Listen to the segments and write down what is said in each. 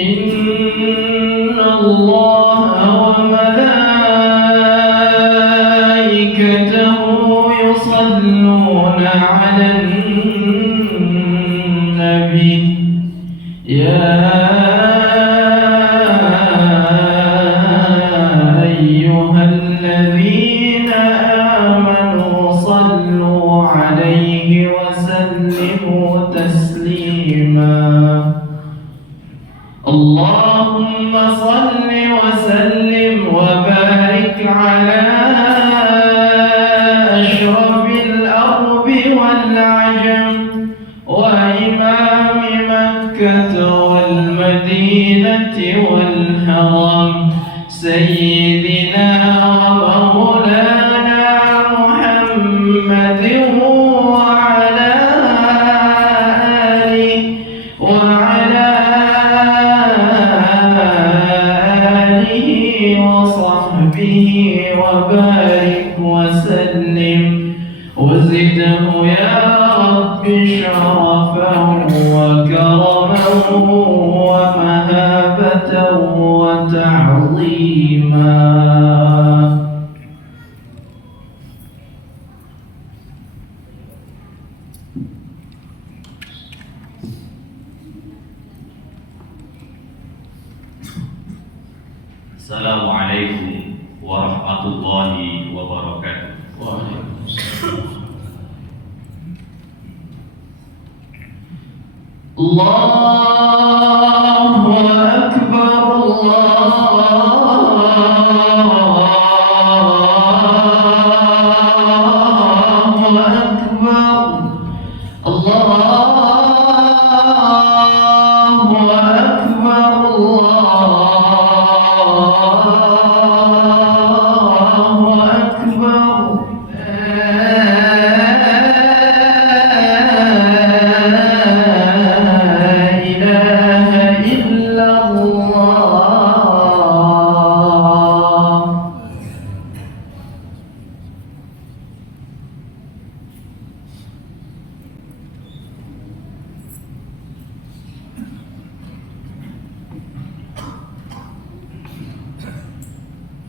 إن الله وملائكته يصلون على النبي يا أيها الذين آمنوا صلوا عليه وسلموا تسليما اللهم صل وسلم وبارك على أشرف الأرض والعجم وإمام مكة والمدينة والحرم سيدنا ومولانا محمد وعلى آله وصحبه وبارك وسلم وزده يا رب شرفا وكرما ومهابة وتعظيما. Assalamualaikum warahmatullahi wabarakatuh. Allahu Akbar, Allahu Akbar, Allahu Akbar, Allahu Akbar.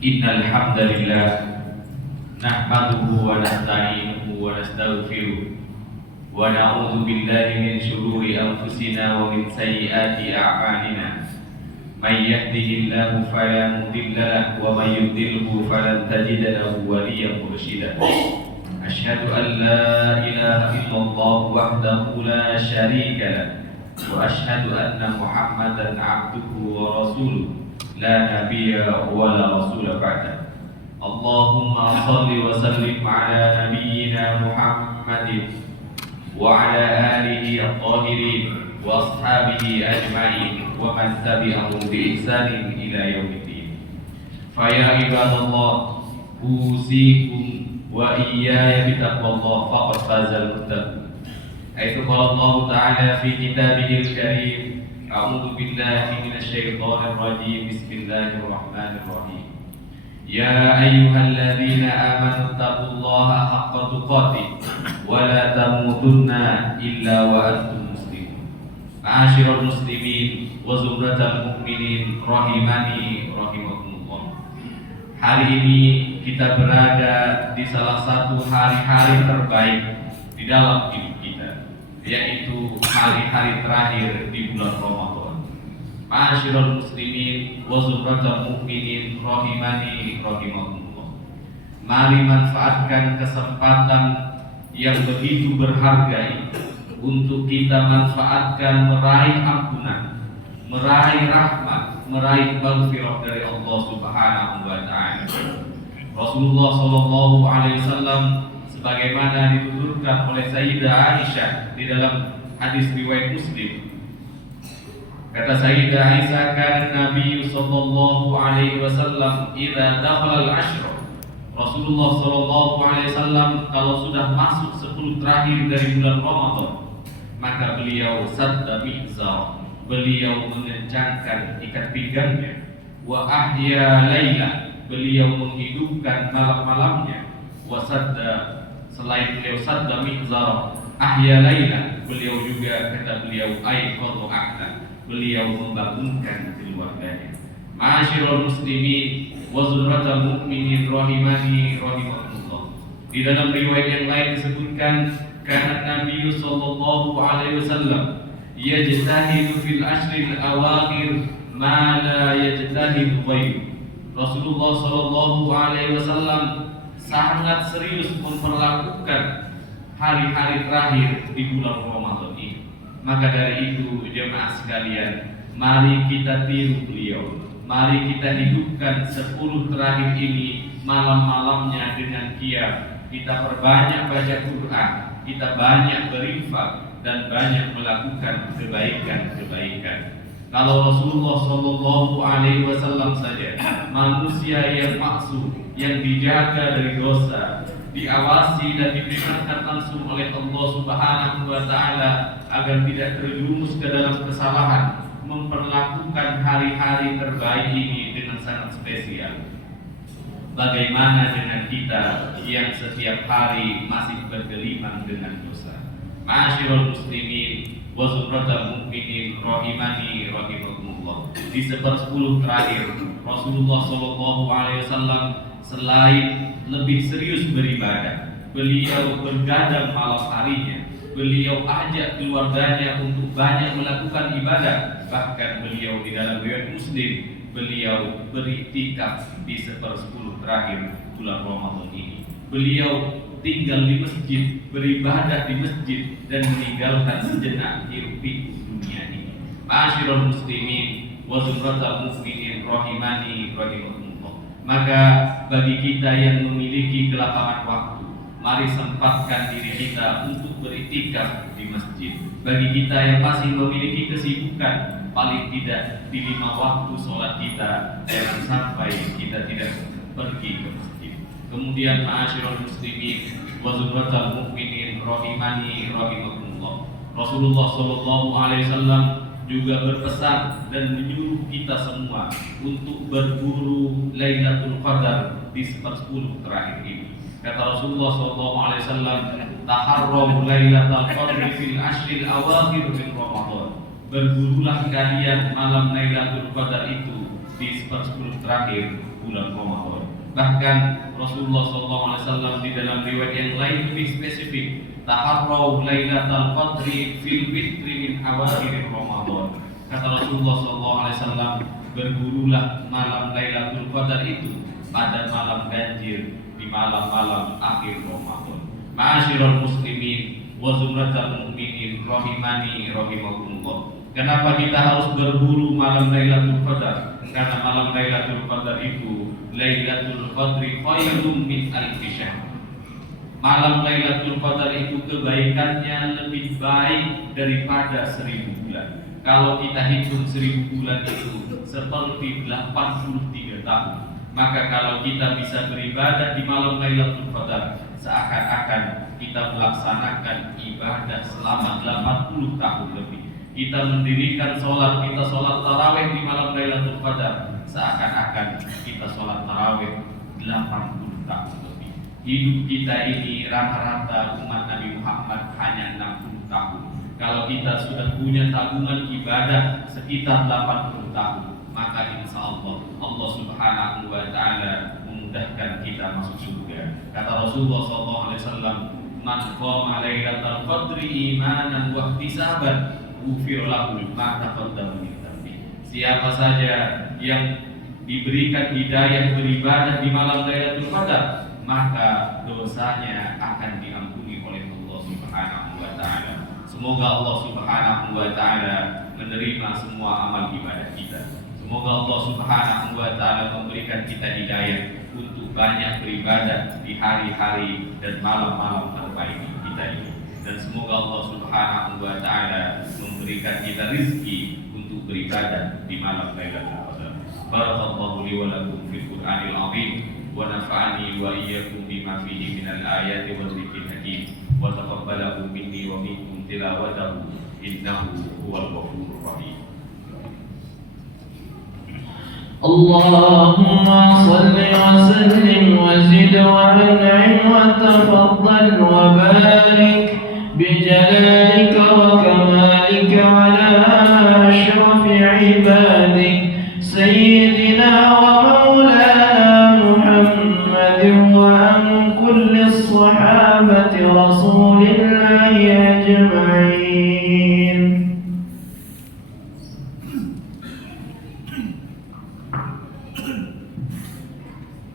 Innal hamdalillah nahmaduhu wa nasta'inuhu wa nastaghfiruh wa na'udzu billahi min shururi anfusina wa min sayyiati a'malina may yahdihillahu fala mudilla lahu wa may yudlilhu falan tajida lahu waliyyan mursyida. Asyhadu an la ilaha illallah wahdahu la syarika lahu wa asyhadu anna Muhammadan 'abduhu wa rasuluh la nabiyya wa la rasula ba'da. Allahumma salli wa sallim ala nabiyyina Muhammadin wa ala alihi at-tahirin wa ashabihi ajma'in wa man tabi'ahum bi ihsanin ila yaumiddin. Fa ya ibadallah, usikum wa iyaya bi taqwallah faqad fazal muttaqun. Aitu qala Allah ta'ala fi kitabihil karim, a'udzu billahi minasyaitonir rajim. Bismillahirrahmanirrahim. Ya ayyuhalladzina amanu taqullaha haqqa tuqatih wa la tamutunna illa wa antum muslimun. Ma'asyiral muslimin wa zumratal mu'minin rahimani rahimakumullah. Hari ini kita berada di salah satu hari-hari terbaik di dalam hidup kita, yaitu hari-hari terakhir di bulan Ramadan. Ma'asyiral muslimin wa zumratal mu'minin rahimani rahimakumullah. Mari manfaatkan kesempatan yang begitu berharga ini untuk kita manfaatkan meraih ampunan, meraih rahmat, meraih maghfirah dari Allah Subhanahu wa taala. Rasulullah sallallahu alaihi wasallam sebagaimana dituturkan oleh Sayyidah Aisyah di dalam hadis riwayat Muslim. Kata Sayyidah Aisyah, kan Nabi sallallahu alaihi wasallam idza dakhala al-ashr. Rasulullah sallallahu alaihi wasallam kalau sudah masuk 10 terakhir dari bulan Ramadan, maka beliau sadda mizar, beliau mengencangkan ikat pinggangnya, wa ahya laila, beliau menghidupkan malam-malamnya, wa sadda, selain beliau sadda mizar, ahya laila, beliau juga kata beliau aiqadhu ahla, beliau membangunkan keluarganya. Ma'asyiral muslimin wa zurratal mu'minin rahimani rahimakumullah. Di dalam riwayat yang lain disebutkan kana Nabi sallallahu alaihi wasallam yajtahidu fil ashril awakhir ma la yajtahidu ghairu. Rasulullah sallallahu alaihi wasallam sangat serius memperlakukan hari-hari terakhir di bulan Ramadan ini. Maka dari itu jemaah sekalian, mari kita tiru beliau. Mari kita hidupkan 10 terakhir ini malam-malamnya dengan qiyam. Kita perbanyak baca Quran, kita banyak berinfak dan banyak melakukan kebaikan-kebaikan. Kalau Rasulullah Shallallahu Alaihi Wasallam saja, manusia yang maksum, yang dijaga dari dosa, diawasi dan diperingatkan langsung oleh Allah Subhanahu Wa Taala agar tidak terjerumus ke dalam kesalahan, memperlakukan hari-hari terbaik ini dengan sangat spesial. Bagaimana dengan kita yang setiap hari masih bergelimang dengan dosa? Ma'asyiral muslimin wa zurratal mu'minin rahimani rahimakumullah. Di 10 terakhir Rasulullah sallallahu alaihi wasallam selain lebih serius beribadah, beliau bergadang malam harinya. Beliau ajak keluarganya untuk banyak melakukan ibadah. Bahkan beliau di dalam riwayat Muslim, beliau beriktikaf di 10 terakhir bulan Ramadan ini. Beliau tinggal di masjid, beribadah di masjid dan meninggalkan sejenak hiruk-pikuk dunia ini. Ma'asyiral muslimin wa zurratal mu'minin rahimani rahimakumullah. Maka bagi kita yang memiliki kelapangan waktu, mari sempatkan diri kita untuk beriktikaf di masjid. Bagi kita yang masih memiliki kesibukan, paling tidak di 5 waktu sholat kita, jangan sampai kita tidak pergi ke masjid. Kemudian ma'asyiral muslimin wa zurratal mu'minin rahimani rahimakumullah. Rasulullah sallallahu alaihi wasallam juga berpesan dan menyuruh kita semua untuk berburu Lailatul Qadar di 10 terakhir ini. Kata Rasulullah sallallahu alaihi wasallam, "Taharraw Lailatul Qadri fil ashril awakhir min Ramadan." Berburulah kalian malam Lailatul Qadar itu di 10 terakhir bulan Ramadan. Bahkan Rasulullah SAW di dalam riwayat yang lain lebih spesifik, taharraw Lailatul Qadri fil witri min awakhir Ramadan. Kata Rasulullah SAW, berburulah malam Lailatul Qadar itu pada malam ganjil, di malam-malam akhir Ramadan. Ma'asyiral muslimin wa zumratal mu'minin rahimani rahimakumullah. Kenapa kita harus berburu malam Lailatul Qadar? Karena malam Lailatul Qadar itu, Lailatul Qadri khairum min alfi syahr. Malam Lailatul Qadar itu kebaikannya lebih baik daripada 1000 bulan. Kalau kita hitung 1000 bulan itu seperti 83 tahun. Maka kalau kita bisa beribadah di malam Lailatul Qadar, seakan-akan kita melaksanakan ibadah selama 80 tahun lebih. Kita mendirikan sholat, kita sholat tarawih di malam Lailatul Qadar, seakan-akan kita sholat tarawih 80 tahun lebih. Hidup kita ini rata-rata umat Nabi Muhammad hanya 60 tahun. Kalau kita sudah punya tabungan ibadah sekitar 80 tahun, maka insya Allah Allah Subhanahu Wa Taala memudahkan kita masuk surga. Kata Rasulullah SAW, "Man qama Lailatul Qadri imanan wa ihtisaban, ghufira lahu ma taqaddama min dhanbi." Siapa saja yang diberikan hidayah beribadah di malam Lailatul Qadar, maka dosanya akan diampuni oleh Allah Subhanahu Wa Taala. Semoga Allah Subhanahu Wa Taala menerima semua amal ibadah kita. Semoga Allah Subhanahu Wa Taala memberikan kita hidayah untuk banyak beribadah di hari-hari dan malam-malam terbaik kita ini. Dan semoga Allah Subhanahu Wa Taala memberikan kita rizki untuk beribadah di malam Lailatul Qadar. Barakallahu li wa lakum fil Qur'anil azim wa nafa'ani wa iyyakum bima fihi minal ayati wa dzikril hakim wa taqabbalahu minni wa minkum tilawatahu innahu huwal ghafurur rahim. اللهم صل وسلم وزد وانعم وتفضل وبارك بجلالك وكمالك على أشرف صحابة رسول الله أجمعين.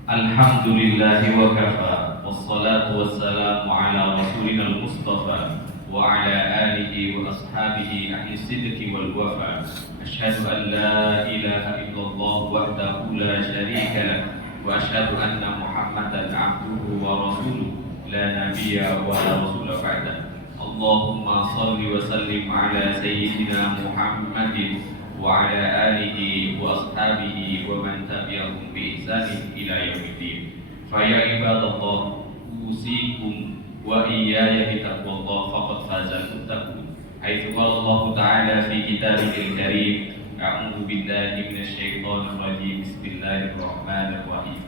Alhamdulillahi wa kafa, wassalatu wassalamu ala rasulina al-mustafa wa ala alihi wa ashabihi ahli sidqi wal wafa. Ashhadu an la ilaha illallah wahdahu la syarika lah, wa ashhadu anna Muhammadan abduhu wa rasuluh, la nabiyya wa la rasula ba'da. Allahumma salli wa sallim ala sayyidina Muhammadin wa ala alihi wa ashabihi wa man tabi'ahum bi ihsanin ila yaumiddin. Fa ya ibadallah, usikum wa iyaya bi taqwallah faqad fazal muttaqun. Haitsu qala Allah Ta'ala fi kitabihil karim, a'udzu billahi minasy syaithanir rajim. Bismillahirrahmanirrahim.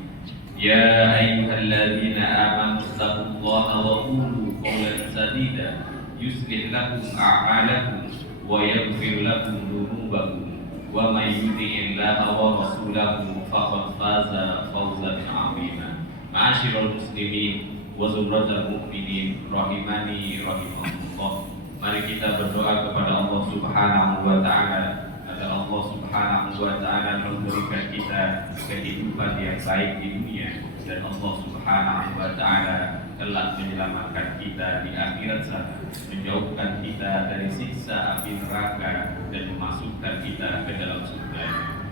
Ya ayyuhalladzina amanu taqullaha wa qulu qawlan sadida yuslih lakum a'malakum wa yaghfir lakum dhunubakum wa may yuti'illaha wa rasulahu faqad faza fawzan 'azima. Ma'asyiral muslimin wa zumratal mu'minin rahimani rahimakumullah. Mari kita berdoa kepada Allah Subhanahu wa taala agar Allah Subhanahu wa taala memberikan kita kehidupan yang baik di dunia, dan Allah Subhanahu wa taala kelak menyelamatkan kita di akhirat sana, menjauhkan kita dari siksa api neraka dan memasukkan kita ke dalam surga.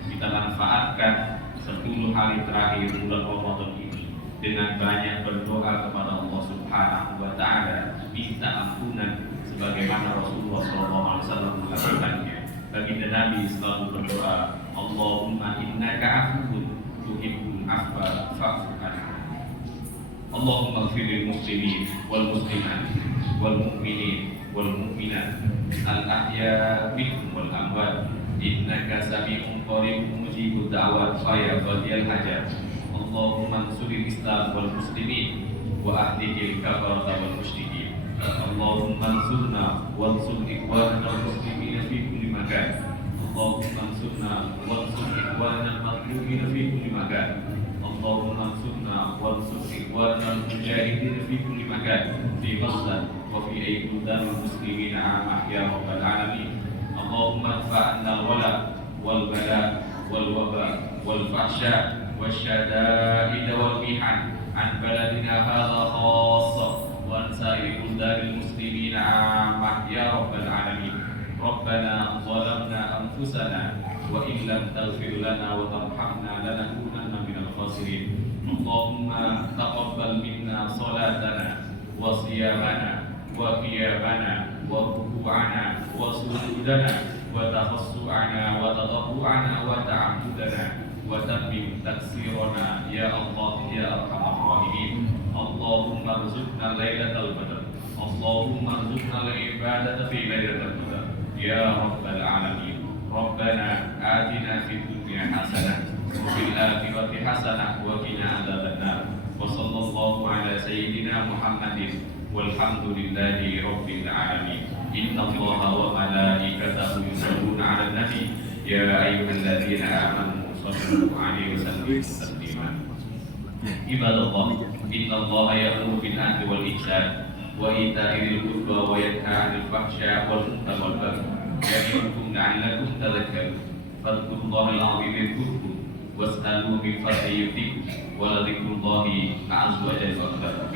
Kita manfaatkan 10 hari terakhir bulan Ramadan ini dengan banyak berdoa kepada Allah Subhanahu wa taala, minta ampunan sebagaimana Rasulullah SAW melakukannya. Baginda Nabi selalu berdoa, Allahumma innaka afuwun tuhibbul afwa fa'fu anna. Allahumma ighfir lil muslimin wal muslimat wal mu'minin wal mu'minat al ahya minhum wal amwat innaka sami'un qaribun mujibud da'wat ya qadiyal hajat. Allahumma ansuril islam wal muslimin wa ahdihil kafarata wal musyrikin. Allahumma ansurna wansur ikhwanana al muslimin fi kulli makan. Allahumma ansurna wansur ikhwanana al mazlumin fi kulli makan. Allahumma ansurna wansur ikhwanana al-mujahidin fi kulli makan, fi Masr wa fi ayyudan muslimin 'amma ya rabbal alamin. Allahumma adfa'na al-wala wal bala wal waba wal fahsya wasyada'id wal mihan an baladina hadha khassa wa an sa'ir buldal muslimin 'amma ya rabbal alamin. Rabbana zalamna anfusana wa in lam taghfir lana wa tarhamna lanakunanna minal khasirin. Allahumma taqabbal minna salatana wa siyamana wa qiyamana wa ruku'ana wa sujudana wa tafassu'ana wa tadabbu'ana wa ta'abbudana wa tammim taksirana ya Allah ya arhamar rahimin. Allahumma rzuqna lailatal qadar. Allahumma rzuqna al-ibadata fi lailatul qadar ya rabbal alamin. Rabbana atina fid dunya hasanah wa fil akhirati hasanah wa qina adzabannar. Wa sallallahu ala sayyidina Muhammadin walhamdulillahi rabbil alamin. Innallaha wa malaikatahu yusholluna 'alan nabi ya ayyuhalladzina amanu shallu 'alaihi wa sallimu taslima. Ibadallah, innallaha ya'muru bil 'adli wal ihsan wa ita'i dzil qurba wa yanha 'anil fahsya'i wal munkari wal baghi ya'idukum la'allakum tadhakkarun. Fadhkurullahal 'azim yadhkurkum was'aluhu min fadlihi yu'tikum wa la dzikrullahi a'azza wa jalla akbar.